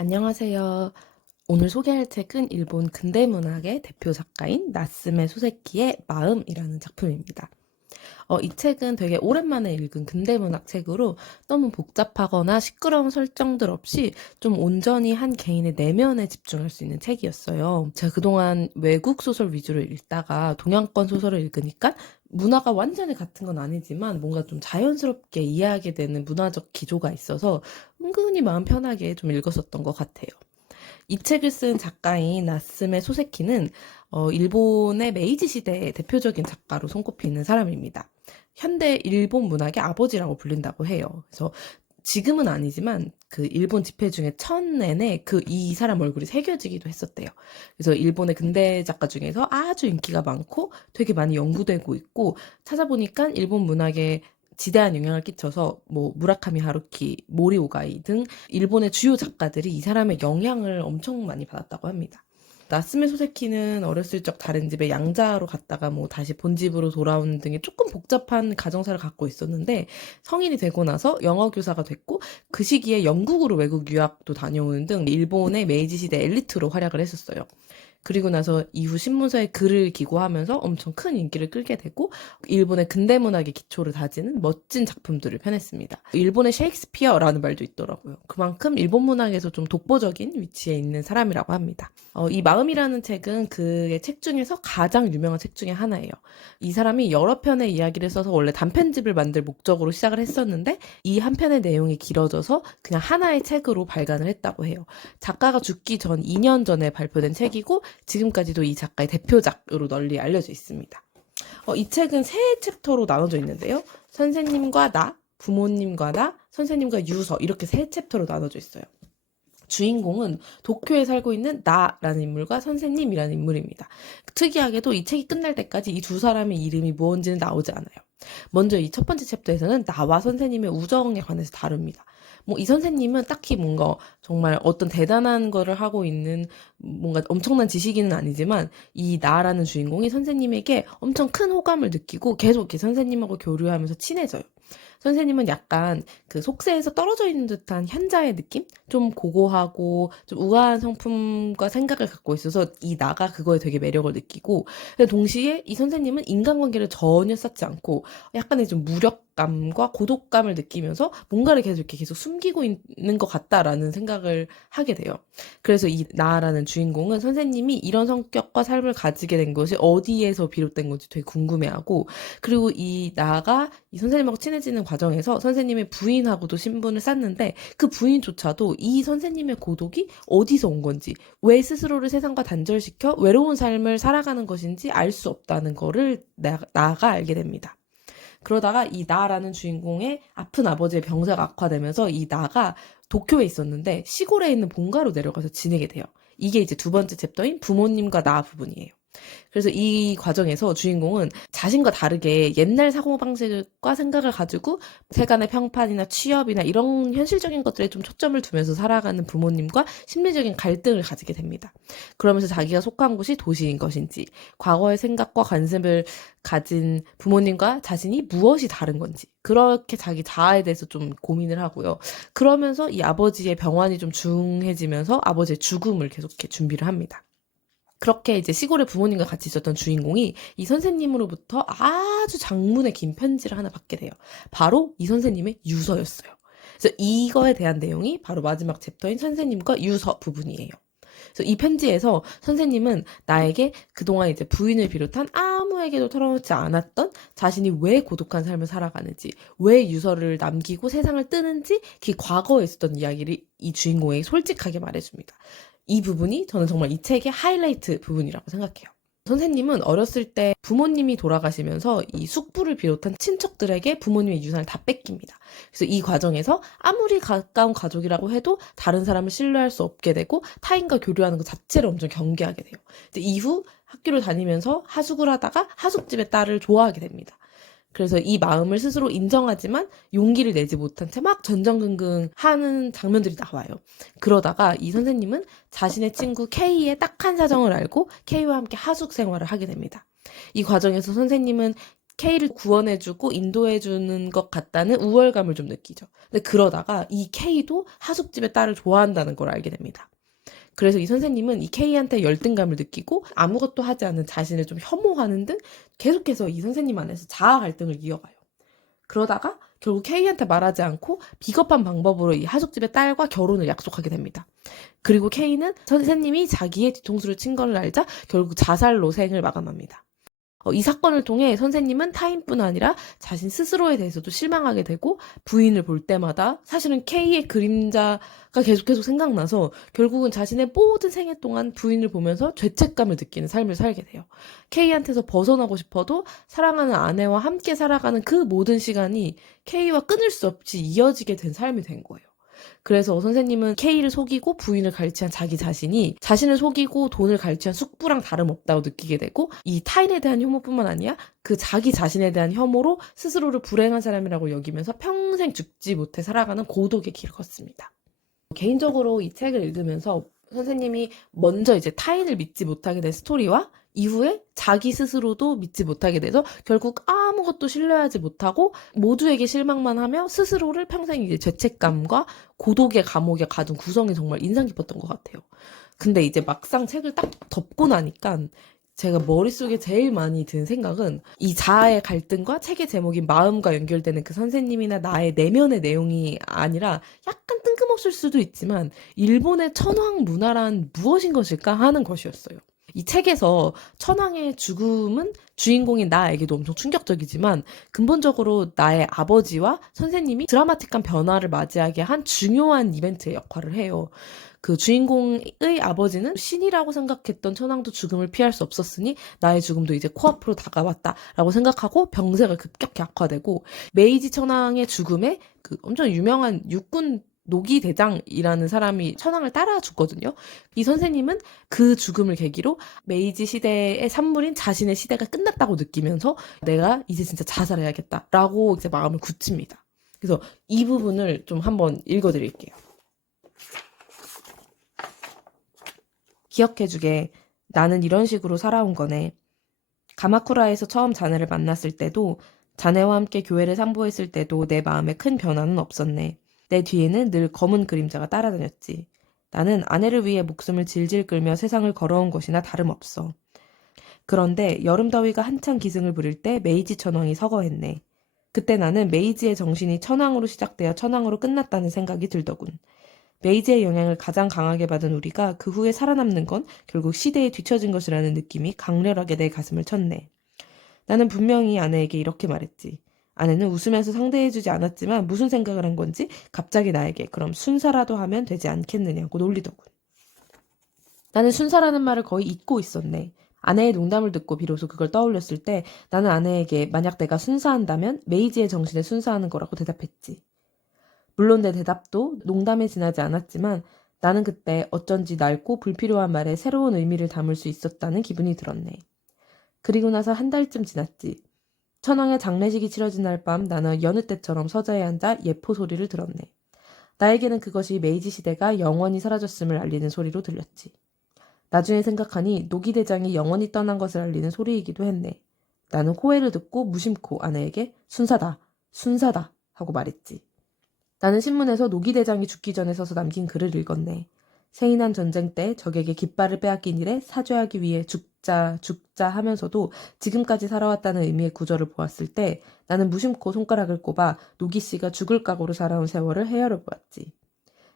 안녕하세요. 오늘 소개할 책은 일본 근대문학의 대표 작가인 나스메 소세키의 마음이라는 작품입니다. 이 책은 되게 오랜만에 읽은 근대문학 책으로 너무 복잡하거나 시끄러운 설정들 없이 좀 온전히 한 개인의 내면에 집중할 수 있는 책이었어요. 제가 그동안 외국 소설 위주로 읽다가 동양권 소설을 읽으니까 문화가 완전히 같은 건 아니지만 뭔가 좀 자연스럽게 이해하게 되는 문화적 기조가 있어서 은근히 마음 편하게 좀 읽었었던 것 같아요. 이 책을 쓴 작가인 나스메 소세키는 일본의 메이지 시대의 대표적인 작가로 손꼽히는 사람입니다. 현대 일본 문학의 아버지라고 불린다고 해요. 그래서 지금은 아니지만 그 일본 지폐 중에 천엔에 이 사람 얼굴이 새겨지기도 했었대요. 그래서 일본의 근대 작가 중에서 아주 인기가 많고 되게 많이 연구되고 있고, 찾아보니까 일본 문학에 지대한 영향을 끼쳐서 뭐 무라카미 하루키, 모리 오가이 등 일본의 주요 작가들이 이 사람의 영향을 엄청 많이 받았다고 합니다. 나스메 소세키는 어렸을 적 다른 집에 양자로 갔다가 뭐 다시 본집으로 돌아오는 등의 조금 복잡한 가정사를 갖고 있었는데, 성인이 되고 나서 영어 교사가 됐고 그 시기에 영국으로 외국 유학도 다녀오는 등 일본의 메이지 시대 엘리트로 활약을 했었어요. 그리고 나서 이후 신문사에 글을 기고하면서 엄청 큰 인기를 끌게 되고 일본의 근대문학의 기초를 다지는 멋진 작품들을 펴냈습니다. 일본의 셰익스피어라는 말도 있더라고요. 그만큼 일본 문학에서 좀 독보적인 위치에 있는 사람이라고 합니다. 이 마음이라는 책은 그의 책 중에서 가장 유명한 책 중에 하나예요. 이 사람이 여러 편의 이야기를 써서 원래 단편집을 만들 목적으로 시작을 했었는데 이 한 편의 내용이 길어져서 그냥 하나의 책으로 발간을 했다고 해요. 작가가 죽기 전 2년 전에 발표된 책이고 지금까지도 이 작가의 대표작으로 널리 알려져 있습니다. 이 책은 세 챕터로 나눠져 있는데요. 선생님과 나, 부모님과 나, 선생님과 유서, 이렇게 세 챕터로 나눠져 있어요. 주인공은 도쿄에 살고 있는 나라는 인물과 선생님이라는 인물입니다. 특이하게도 이 책이 끝날 때까지 이 두 사람의 이름이 뭔지는 나오지 않아요. 먼저 이 첫 번째 챕터에서는 나와 선생님의 우정에 관해서 다룹니다. 뭐 이 선생님은 딱히 뭔가 정말 어떤 대단한 거를 하고 있는 뭔가 엄청난 지식인은 아니지만 이 나라는 주인공이 선생님에게 엄청 큰 호감을 느끼고 계속 이렇게 선생님하고 교류하면서 친해져요. 선생님은 약간 그 속세에서 떨어져 있는 듯한 현자의 느낌? 좀 고고하고 좀 우아한 성품과 생각을 갖고 있어서 이 나가 그거에 되게 매력을 느끼고, 동시에 이 선생님은 인간관계를 전혀 쌓지 않고 약간의 좀 무력감과 고독감을 느끼면서 뭔가를 계속 숨기고 있는 것 같다라는 생각을 하게 돼요. 그래서 이 나라는 주인공은 선생님이 이런 성격과 삶을 가지게 된 것이 어디에서 비롯된 건지 되게 궁금해하고, 그리고 이 나가 이 선생님하고 친해지는 과정에서 선생님의 부인하고도 신분을 쌓는데 그 부인조차도 이 선생님의 고독이 어디서 온 건지, 왜 스스로를 세상과 단절시켜 외로운 삶을 살아가는 것인지 알 수 없다는 거를 나가 알게 됩니다. 그러다가 이 나라는 주인공의 아픈 아버지의 병세가 악화되면서 이 나가 도쿄에 있었는데 시골에 있는 본가로 내려가서 지내게 돼요. 이게 이제 두 번째 챕터인 부모님과 나 부분이에요. 그래서 이 과정에서 주인공은 자신과 다르게 옛날 사고방식과 생각을 가지고 세간의 평판이나 취업이나 이런 현실적인 것들에 좀 초점을 두면서 살아가는 부모님과 심리적인 갈등을 가지게 됩니다. 그러면서 자기가 속한 곳이 도시인 것인지, 과거의 생각과 관습을 가진 부모님과 자신이 무엇이 다른 건지, 그렇게 자기 자아에 대해서 좀 고민을 하고요. 그러면서 이 아버지의 병환이 좀 중해지면서 아버지의 죽음을 계속 이렇게 준비를 합니다. 그렇게 이제 시골에 부모님과 같이 있었던 주인공이 이 선생님으로부터 아주 장문의 긴 편지를 하나 받게 돼요. 바로 이 선생님의 유서였어요. 그래서 이거에 대한 내용이 바로 마지막 챕터인 선생님과 유서 부분이에요. 그래서 이 편지에서 선생님은 나에게 그동안 이제 부인을 비롯한 아무에게도 털어놓지 않았던 자신이 왜 고독한 삶을 살아가는지, 왜 유서를 남기고 세상을 뜨는지 그 과거에 있었던 이야기를 이 주인공에게 솔직하게 말해줍니다. 이 부분이 저는 정말 이 책의 하이라이트 부분이라고 생각해요. 선생님은 어렸을 때 부모님이 돌아가시면서 이 숙부를 비롯한 친척들에게 부모님의 유산을 다 뺏깁니다. 그래서 이 과정에서 아무리 가까운 가족이라고 해도 다른 사람을 신뢰할 수 없게 되고 타인과 교류하는 것 자체를 엄청 경계하게 돼요. 이후 학교를 다니면서 하숙을 하다가 하숙집의 딸을 좋아하게 됩니다. 그래서 이 마음을 스스로 인정하지만 용기를 내지 못한 채 막 전전긍긍 하는 장면들이 나와요. 그러다가 이 선생님은 자신의 친구 K의 딱한 사정을 알고 K와 함께 하숙 생활을 하게 됩니다. 이 과정에서 선생님은 K를 구원해주고 인도해주는 것 같다는 우월감을 좀 느끼죠. 근데 그러다가 이 K도 하숙집의 딸을 좋아한다는 걸 알게 됩니다. 그래서 이 선생님은 이 K한테 열등감을 느끼고 아무것도 하지 않은 자신을 좀 혐오하는 등 계속해서 이 선생님 안에서 자아 갈등을 이어가요. 그러다가 결국 K한테 말하지 않고 비겁한 방법으로 이 하숙집의 딸과 결혼을 약속하게 됩니다. 그리고 K는 선생님이 자기의 뒤통수를 친 걸 알자 결국 자살로 생을 마감합니다. 이 사건을 통해 선생님은 타인뿐 아니라 자신 스스로에 대해서도 실망하게 되고 부인을 볼 때마다 사실은 K의 그림자가 계속 생각나서 결국은 자신의 모든 생애 동안 부인을 보면서 죄책감을 느끼는 삶을 살게 돼요. K한테서 벗어나고 싶어도 사랑하는 아내와 함께 살아가는 그 모든 시간이 K와 끊을 수 없이 이어지게 된 삶이 된 거예요. 그래서 선생님은 K를 속이고 부인을 갈취한 자기 자신이 자신을 속이고 돈을 갈취한 숙부랑 다름없다고 느끼게 되고 이 타인에 대한 혐오뿐만 아니라 그 자기 자신에 대한 혐오로 스스로를 불행한 사람이라고 여기면서 평생 죽지 못해 살아가는 고독의 길을 걷습니다. 개인적으로 이 책을 읽으면서 선생님이 먼저 이제 타인을 믿지 못하게 된 스토리와 이후에 자기 스스로도 믿지 못하게 돼서 결국 아무것도 신뢰하지 못하고 모두에게 실망만 하며 스스로를 평생 이제 죄책감과 고독의 감옥에 가둔 구성이 정말 인상 깊었던 것 같아요. 근데 이제 막상 책을 딱 덮고 나니까 제가 머릿속에 제일 많이 든 생각은 이 자아의 갈등과 책의 제목인 마음과 연결되는 그 선생님이나 나의 내면의 내용이 아니라 약간 뜬금없을 수도 있지만 일본의 천황 문화란 무엇인 것일까 하는 것이었어요. 이 책에서 천황의 죽음은 주인공인 나에게도 엄청 충격적이지만 근본적으로 나의 아버지와 선생님이 드라마틱한 변화를 맞이하게 한 중요한 이벤트의 역할을 해요. 그 주인공의 아버지는 신이라고 생각했던 천황도 죽음을 피할 수 없었으니 나의 죽음도 이제 코앞으로 다가왔다라고 생각하고 병세가 급격히 악화되고 메이지 천황의 죽음에 그 엄청 유명한 육군 노기 대장이라는 사람이 천황을 따라 죽거든요. 이 선생님은 그 죽음을 계기로 메이지 시대의 산물인 자신의 시대가 끝났다고 느끼면서 내가 이제 진짜 자살해야겠다라고 이제 마음을 굳힙니다. 그래서 이 부분을 좀 한번 읽어드릴게요. 기억해주게. 나는 이런 식으로 살아온 거네. 가마쿠라에서 처음 자네를 만났을 때도 자네와 함께 교회를 상부했을 때도 내 마음에 큰 변화는 없었네. 내 뒤에는 늘 검은 그림자가 따라다녔지. 나는 아내를 위해 목숨을 질질 끌며 세상을 걸어온 것이나 다름없어. 그런데 여름 더위가 한창 기승을 부릴 때 메이지 천황이 서거했네. 그때 나는 메이지의 정신이 천황으로 시작되어 천황으로 끝났다는 생각이 들더군. 메이지의 영향을 가장 강하게 받은 우리가 그 후에 살아남는 건 결국 시대에 뒤처진 것이라는 느낌이 강렬하게 내 가슴을 쳤네. 나는 분명히 아내에게 이렇게 말했지. 아내는 웃으면서 상대해주지 않았지만 무슨 생각을 한 건지 갑자기 나에게 그럼 순사라도 하면 되지 않겠느냐고 놀리더군. 나는 순사라는 말을 거의 잊고 있었네. 아내의 농담을 듣고 비로소 그걸 떠올렸을 때 나는 아내에게 만약 내가 순사한다면 메이지의 정신에 순사하는 거라고 대답했지. 물론 내 대답도 농담에 지나지 않았지만 나는 그때 어쩐지 낡고 불필요한 말에 새로운 의미를 담을 수 있었다는 기분이 들었네. 그리고 나서 한 달쯤 지났지. 천황의 장례식이 치러진 날 밤 나는 여느 때처럼 서자에 앉아 예포 소리를 들었네. 나에게는 그것이 메이지 시대가 영원히 사라졌음을 알리는 소리로 들렸지. 나중에 생각하니 노기대장이 영원히 떠난 것을 알리는 소리이기도 했네. 나는 호해를 듣고 무심코 아내에게 순사다, 순사다 하고 말했지. 나는 신문에서 노기대장이 죽기 전에 써서 남긴 글을 읽었네. 세인한 전쟁 때 적에게 깃발을 빼앗긴 일에 사죄하기 위해 죽자 하면서도 지금까지 살아왔다는 의미의 구절을 보았을 때 나는 무심코 손가락을 꼽아 노기씨가 죽을 각오로 살아온 세월을 헤아려 보았지.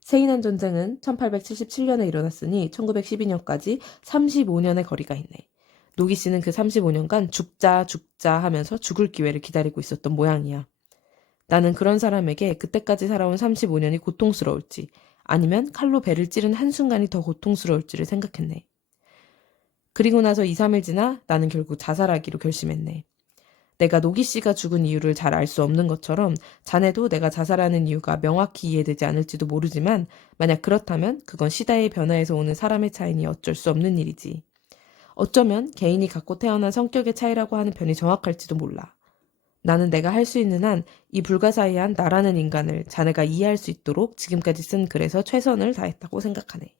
세인한 전쟁은 1877년에 일어났으니 1912년까지 35년의 거리가 있네. 노기씨는 그 35년간 죽자 하면서 죽을 기회를 기다리고 있었던 모양이야. 나는 그런 사람에게 그때까지 살아온 35년이 고통스러울지 아니면 칼로 배를 찌른 한순간이 더 고통스러울지를 생각했네. 그리고 나서 2, 3일 지나 나는 결국 자살하기로 결심했네. 내가 노기 씨가 죽은 이유를 잘 알 수 없는 것처럼 자네도 내가 자살하는 이유가 명확히 이해되지 않을지도 모르지만 만약 그렇다면 그건 시대의 변화에서 오는 사람의 차이니 어쩔 수 없는 일이지. 어쩌면 개인이 갖고 태어난 성격의 차이라고 하는 편이 정확할지도 몰라. 나는 내가 할 수 있는 한 이 불가사의한 나라는 인간을 자네가 이해할 수 있도록 지금까지 쓴 글에서 최선을 다했다고 생각하네.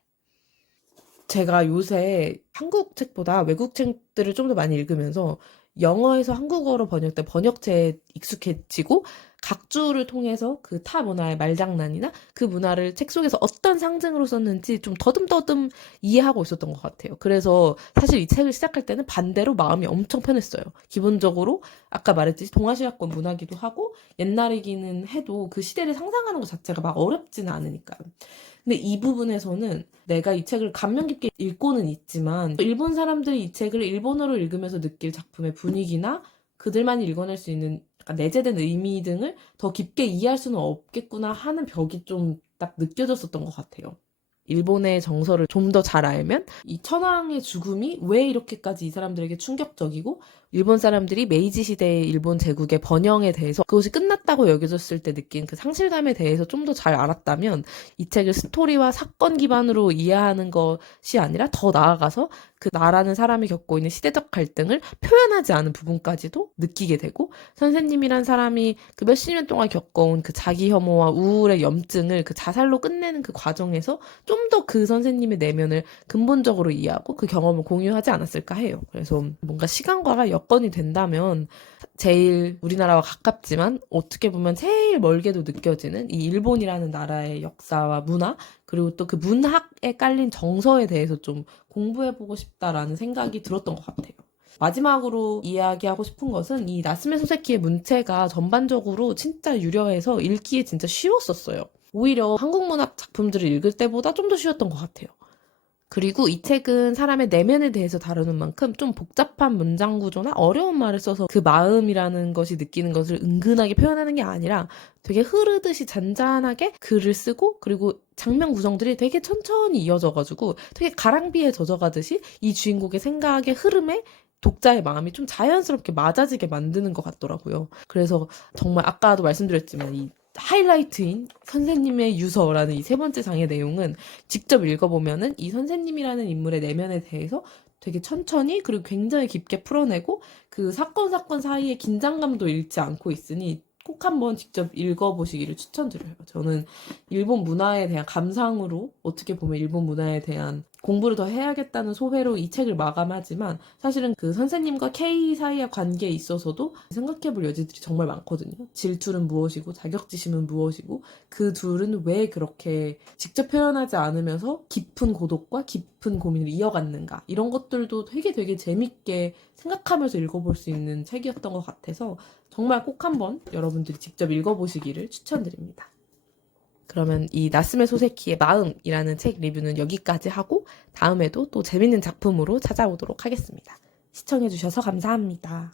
제가 요새 한국 책보다 외국 책들을 좀 더 많이 읽으면서 영어에서 한국어로 번역된 번역체에 익숙해지고 각주를 통해서 그 타 문화의 말장난이나 그 문화를 책 속에서 어떤 상징으로 썼는지 좀 더듬더듬 이해하고 있었던 것 같아요. 그래서 사실 이 책을 시작할 때는 반대로 마음이 엄청 편했어요. 기본적으로 아까 말했듯이 동아시아권 문화기도 하고 옛날이기는 해도 그 시대를 상상하는 것 자체가 막 어렵지는 않으니까요. 근데 이 부분에서는 내가 이 책을 감명 깊게 읽고는 있지만 일본 사람들이 이 책을 일본어로 읽으면서 느낄 작품의 분위기나 그들만이 읽어낼 수 있는 약간 내재된 의미 등을 더 깊게 이해할 수는 없겠구나 하는 벽이 좀 딱 느껴졌었던 것 같아요. 일본의 정서를 좀 더 잘 알면 이 천황의 죽음이 왜 이렇게까지 이 사람들에게 충격적이고 일본 사람들이 메이지 시대의 일본 제국의 번영에 대해서 그것이 끝났다고 여겨졌을 때 느낀 그 상실감에 대해서 좀 더 잘 알았다면 이 책을 스토리와 사건 기반으로 이해하는 것이 아니라 더 나아가서 그 나라는 사람이 겪고 있는 시대적 갈등을 표현하지 않은 부분까지도 느끼게 되고 선생님이란 사람이 그 몇십 년 동안 겪어온 그 자기 혐오와 우울의 염증을 그 자살로 끝내는 그 과정에서 좀 더 그 선생님의 내면을 근본적으로 이해하고 그 경험을 공유하지 않았을까 해요. 그래서 뭔가 시간과가 여건이 된다면 제일 우리나라와 가깝지만 어떻게 보면 제일 멀게도 느껴지는 이 일본이라는 나라의 역사와 문화 그리고 또 그 문학에 깔린 정서에 대해서 좀 공부해보고 싶다라는 생각이 들었던 것 같아요. 마지막으로 이야기하고 싶은 것은 이 나스메 소세키의 문체가 전반적으로 진짜 유려해서 읽기에 진짜 쉬웠었어요. 오히려 한국 문학 작품들을 읽을 때보다 좀 더 쉬웠던 것 같아요. 그리고 이 책은 사람의 내면에 대해서 다루는 만큼 좀 복잡한 문장 구조나 어려운 말을 써서 그 마음이라는 것이 느끼는 것을 은근하게 표현하는 게 아니라 되게 흐르듯이 잔잔하게 글을 쓰고 그리고 장면 구성들이 되게 천천히 이어져가지고 되게 가랑비에 젖어가듯이 이 주인공의 생각의 흐름에 독자의 마음이 좀 자연스럽게 맞아지게 만드는 것 같더라고요. 그래서 정말 아까도 말씀드렸지만 이 하이라이트인 선생님의 유서라는 이 세 번째 장의 내용은 직접 읽어보면은 이 선생님이라는 인물의 내면에 대해서 되게 천천히 그리고 굉장히 깊게 풀어내고 그 사건 사이의 긴장감도 잃지 않고 있으니 꼭 한번 직접 읽어보시기를 추천드려요. 저는 일본 문화에 대한 감상으로 어떻게 보면 일본 문화에 대한 공부를 더 해야겠다는 소회로 이 책을 마감하지만 사실은 그 선생님과 K 사이의 관계에 있어서도 생각해볼 여지들이 정말 많거든요. 질투는 무엇이고 자격지심은 무엇이고 그 둘은 왜 그렇게 직접 표현하지 않으면서 깊은 고독과 깊은 고민을 이어갔는가 이런 것들도 되게 재밌게 생각하면서 읽어볼 수 있는 책이었던 것 같아서 정말 꼭 한번 여러분들이 직접 읽어보시기를 추천드립니다. 그러면 이 나스메 소세키의 마음이라는 책 리뷰는 여기까지 하고 다음에도 또 재밌는 작품으로 찾아오도록 하겠습니다. 시청해주셔서 감사합니다.